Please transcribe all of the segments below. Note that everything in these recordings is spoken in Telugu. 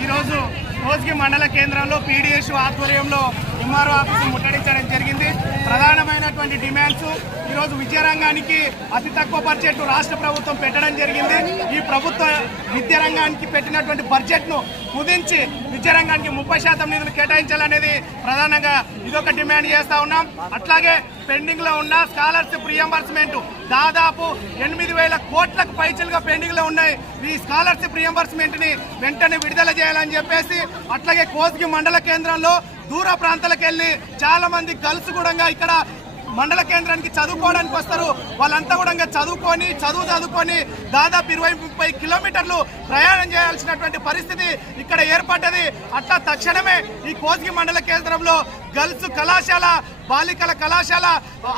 ఈరోజు రోజుకి మండల కేంద్రంలో పీడిఎస్ ఆధ్వర్యంలో ఎంఆర్ఓ ఆఫీసు ముట్టడించడం జరిగింది. ప్రధానమైనటువంటి డిమాండ్స్ ఈరోజు విద్యారంగానికి అతి తక్కువ బడ్జెట్ రాష్ట్ర ప్రభుత్వం పెట్టడం జరిగింది. ఈ ప్రభుత్వ విద్యారంగానికి పెట్టినటువంటి బడ్జెట్ను కుదించి విద్యారంగానికి ముప్పై శాతం నిధులు కేటాయించాలనేది ప్రధానంగా ఇదొక డిమాండ్ చేస్తా ఉన్నాం. అట్లాగే పెండింగ్లో ఉన్న స్కాలర్షిప్ రియంబర్స్మెంట్ దాదాపు ఎనిమిది వేల కోట్లకు పైచలుగా పెండింగ్లో ఉన్నాయి. ఈ స్కాలర్షిప్ రియంబర్స్మెంట్ని వెంటనే విడుదల చేయాలని చెప్పేసి అట్లాగే కోస్గి మండల కేంద్రంలో దూర ప్రాంతాలకు వెళ్ళి చాలా మంది గర్ల్స్ కూడా ఇక్కడ మండల కేంద్రానికి చదువుకోవడానికి వస్తారు. వాళ్ళంతా కూడా చదువుకొని చదువు చదువుకొని దాదాపు ఇరవై ముప్పై కిలోమీటర్లు ప్రయాణం చేయాల్సినటువంటి పరిస్థితి ఇక్కడ ఏర్పడ్డది. అట్లా తక్షణమే ఈ కోసిగి మండల కేంద్రంలో గర్ల్స్ కళాశాల బాలికల కళాశాల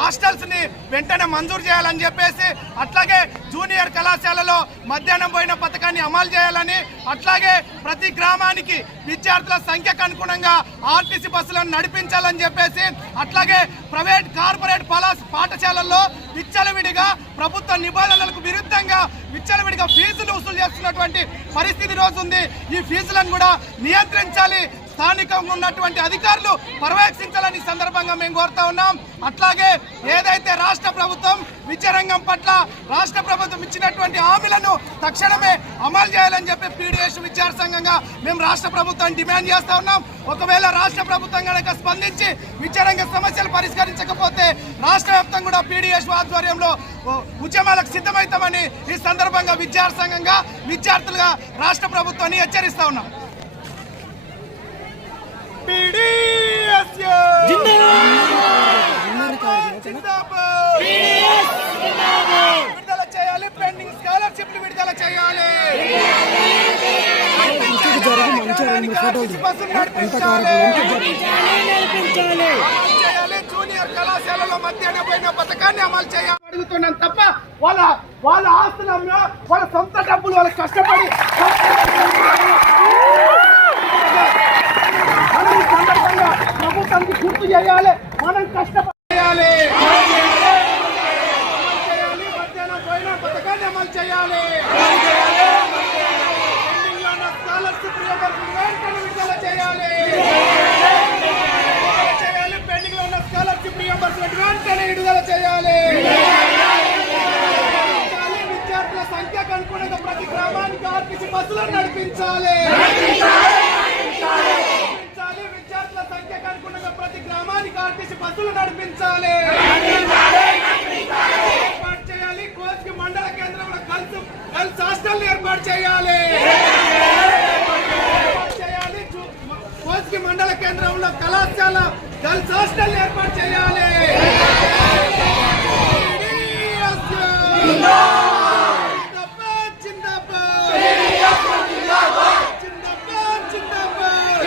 హాస్టల్స్ని వెంటనే మంజూరు చేయాలని చెప్పేసి అట్లాగే జూనియర్ కళాశాలలో మధ్యాహ్నం పోయిన పథకాన్ని అమలు చేయాలని అట్లాగే ప్రతి గ్రామానికి విద్యార్థుల సంఖ్యకు అనుగుణంగా ఆర్టీసీ బస్సులను నడిపించాలని చెప్పేసి అట్లాగే ప్రైవేట్ కార్పొరేట్ పలాస్ పాఠశాలల్లో విచ్చలవిడిగా ప్రభుత్వ నిబంధనలకు విరుద్ధంగా విచ్చలవిడిగా ఫీజులు వసూలు చేస్తున్నటువంటి పరిస్థితి రోజు ఉంది ఈ ఫీజులను కూడా నియంత్రించాలి. స్థానికంగా ఉన్నటువంటి అధికారులు పర్యవేక్షించాలని సందర్భంగా మేము కోరుతా ఉన్నాం. అట్లాగే ఏదైతే రాష్ట్ర ప్రభుత్వం విద్యారంగం పట్ల రాష్ట్ర ప్రభుత్వం ఇచ్చినటువంటి హామీలను తక్షణమే అమలు చేయాలని చెప్పి పీడిఎస్ విద్యార్థి సంఘంగా మేము రాష్ట్ర ప్రభుత్వాన్ని డిమాండ్ చేస్తా ఉన్నాం. ఒకవేళ రాష్ట్ర ప్రభుత్వం కనుక స్పందించి విద్యారంగ సమస్యలు పరిష్కరించకపోతే రాష్ట్ర వ్యాప్తంగా కూడా పీడిఎస్ ఆధ్వర్యంలో ఉద్యమాలకు సిద్ధమవుతామని ఈ సందర్భంగా విద్యార్థి సంఘంగా విద్యార్థులుగా రాష్ట్ర ప్రభుత్వాన్ని హెచ్చరిస్తా ఉన్నాం. విడుదల చేయాలి పెండింగ్ స్కాలర్షిప్లు విడుదల చేయాలి. జూనియర్ కళాశాలలో మధ్యాహ్నం పోయిన పథకాన్ని అమలు చేయాలి. అడుగుతున్నాను తప్ప వాళ్ళ వాళ్ళ ఆస్తులు అమ్మో, వాళ్ళ సొంత డబ్బులు వాళ్ళ కష్టపడి మనం ఈ సందర్భంగా ప్రభుత్వానికి గుర్తు చేయాలి మనం కష్టపడి చేయాలి అమలు చేయాలి మధ్యాహ్నం పోయిన పథకాన్ని అమలు చేయాలి పెండింగ్లో ఉన్న స్కాలర్షిప్ రియంబర్స్మెంట్ వెంటనే విడుదల చేయాలి విడుదల చేయాలి పెండింగ్లో ఉన్న స్కాలర్షిప్ రియంబర్స్మెంట్ వెంటనే విడుదల చేయాలి నడిపించాలి. విద్యార్థుల సంఖ్యకు అనుగుణంగా ప్రతి గ్రామానికి ఆర్టీసీ బస్సులను నడిపించాలి నడిపించాలి. విద్యార్థుల సంఖ్యకు అనుగుణంగా ప్రతి గ్రామానికి ఆర్టీసీ బస్సులు నడిపించాలి ఏర్పాటు చేయాలి కోచ్కి మండల కేంద్రంలో గర్ల్స్ గర్ల్స్ హాస్టల్ ఏర్పాటు చేయాలి చేయాలి చు- మండల కేంద్రంలో కళాశాల గర్ల్స్ హాస్టల్ ఏర్పాటు చేయాలి జిందాబాద్, జిందాబాద్. జిందాబాద్, జిందాబాద్.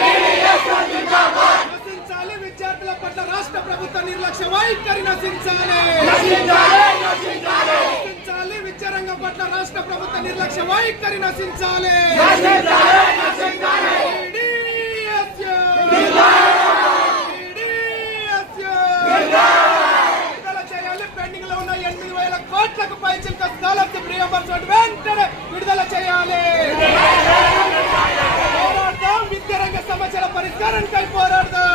నశించాలి విద్యార్థుల పట్ల రాష్ట్ర ప్రభుత్వ నిర్లక్ష్య వైఖరి నశించాలి నశించాలి విద్యారంగం పట్ల రాష్ట్ర ప్రభుత్వ నిర్లక్ష్య వైఖరి నశించాలి DSU. DSU. విడుదల చేయాలి స్కాలర్షిప్ రియంబర్స్మెంట్ వెంటనే విడుదల చేయాలి పోరాడదాం విద్యారంగ సమస్యల పరిష్కారానికై పోరాడదాం